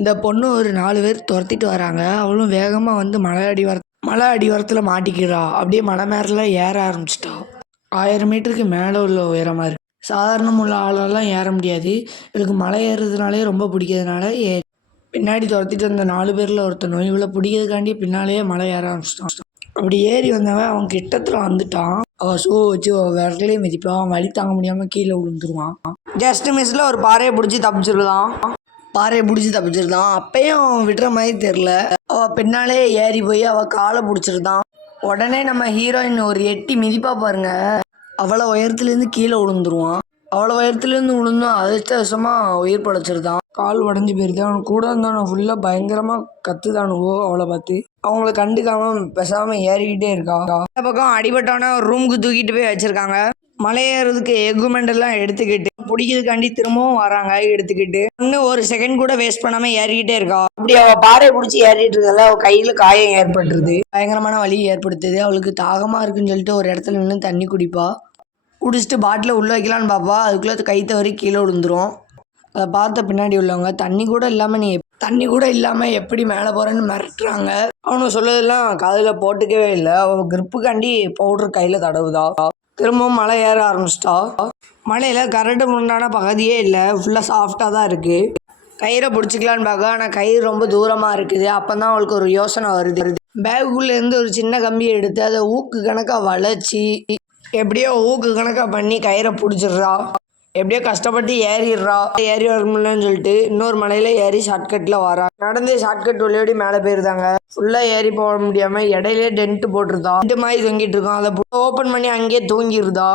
இந்த பொண்ணு ஒரு 4 பேர் துரத்திட்டு வராங்க. அவளும் வேகமா வந்து மலை அடிவாரத்துல மாட்டிக்கிறா. அப்படியே மலை மேல ஏற ஆரம்பிச்சிட்டா. 1000 மீட்டருக்கு மேல உள்ள உயரமா இருக்கு. சாதாரணம் உள்ள ஆளெல்லாம் ஏற முடியாது. இவளுக்கு மலை ஏறுறதுனாலே ரொம்ப பிடிக்கிறதுனால பின்னாடி துரத்திட்டு வந்த 4 பேர்ல ஒருத்தன் இவளை பிடிக்கிறதுக்காண்டி பின்னாலேயே மலை ஏற ஆரம்பிச்சிட்டான். அப்படி ஏறி வந்தவன் அவன் கிட்டத்துல வந்துட்டான். அவன் ஷூ வச்சு விரலையே மிதிப்பான். அவன் வலி தாங்க முடியாம கீழே விழுந்துருவான். ஜஸ்ட் மிஸ்ல ஒரு பாறையை பிடிச்சி தப்பிச்சிருந்தான். அப்பயும் அவன் விடுற மாதிரி தெரில. அவ பின்னாலே ஏறி போய் அவ காலை பிடிச்சிருந்தான். உடனே நம்ம ஹீரோயின் ஒரு எட்டி மிதிப்பா பாருங்க. அவ்வளோ உயரத்துலேருந்து கீழே விழுந்துருவான். அவ்வளோ உயரத்துலேருந்து விழுந்தும் அதிர்ஷ்டவசமா உயிர் படைச்சிருந்தான். கால் உடஞ்சி போயிருது. அவன் கூட இருந்தான் ஃபுல்லாக பயங்கரமாக கத்துதானுவோ அவளை பார்த்து. அவங்கள கண்டுக்காம பேசாமல் ஏறிக்கிட்டே இருக்கா. இந்த பக்கம் அடிபட்டவன ஒரு ரூமுக்கு தூக்கிட்டு போய் வச்சிருக்காங்க. மலை ஏறதுக்கு எக்யூப்மெண்ட் எல்லாம் எடுத்துக்கிட்டு பிடிக்கிறதுக்காண்டி திரும்பவும் வராங்க எடுத்துக்கிட்டு. இன்னும் ஒரு செகண்ட் கூட வேஸ்ட் பண்ணாம ஏறிக்கிட்டே இருக்கா. அப்படி அவ பாறையை பிடிச்சி ஏறிட்டு இருக்கல, அவ கையில காயம் ஏற்பட்டுருது. பயங்கரமான வலி ஏற்படுத்துது. அவளுக்கு தாகமா இருக்குன்னு சொல்லிட்டு ஒரு இடத்துல நின்று தண்ணி குடிப்பா. குடிச்சிட்டு பாட்டில உள்ள வைக்கலான்னு பார்ப்பா. அதுக்குள்ள கை தவறி கீழே விழுந்துரும். அதை பார்த்த பின்னாடி உள்ளவங்க தண்ணி கூட இல்லாம எப்படி மேலே போறேன்னு மிரட்டுறாங்க. அவனு சொல்லதெல்லாம் காதுல போட்டுக்கவே இல்லை. அவ கிரிப்புக்காண்டி பவுடர் கையில தடவுதா. திரும்பவும் மலை ஏற ஆரம்பிச்சிட்டா. மலையில கரடு முண்டான பகுதியே இல்லை. ஃபுல்லா சாஃப்டா தான் இருக்கு. கயிறை பிடிச்சிக்கலான்னு பார்க்க, ஆனால் கயிறு ரொம்ப தூரமா இருக்குது. அப்பதான் அவளுக்கு ஒரு யோசனை வருது. பேக்குள்ள இருந்து ஒரு சின்ன கம்பியை எடுத்து அதை ஊக்கு கணக்கா வளைச்சி எப்படியோ ஊக்கு கணக்கா பண்ணி கயிறை பிடிச்சிடுறா. எப்படியோ கஷ்டப்பட்டு ஏறி வர முடியலன்னு சொல்லிட்டு இன்னொரு மலையில ஏறி ஷார்ட்கட்ல வரா. நடந்து ஷார்ட்கட் வழியோடி மேலே போயிருந்தாங்க. ஃபுல்லா ஏறி போக முடியாம இடையிலே டென்ட் போட்டிருந்தா. டென்ட் மாதிரி தொங்கிட்டு இருக்கோம். அதை ஓப்பன் பண்ணி அங்கேயே தூங்கிருந்தா.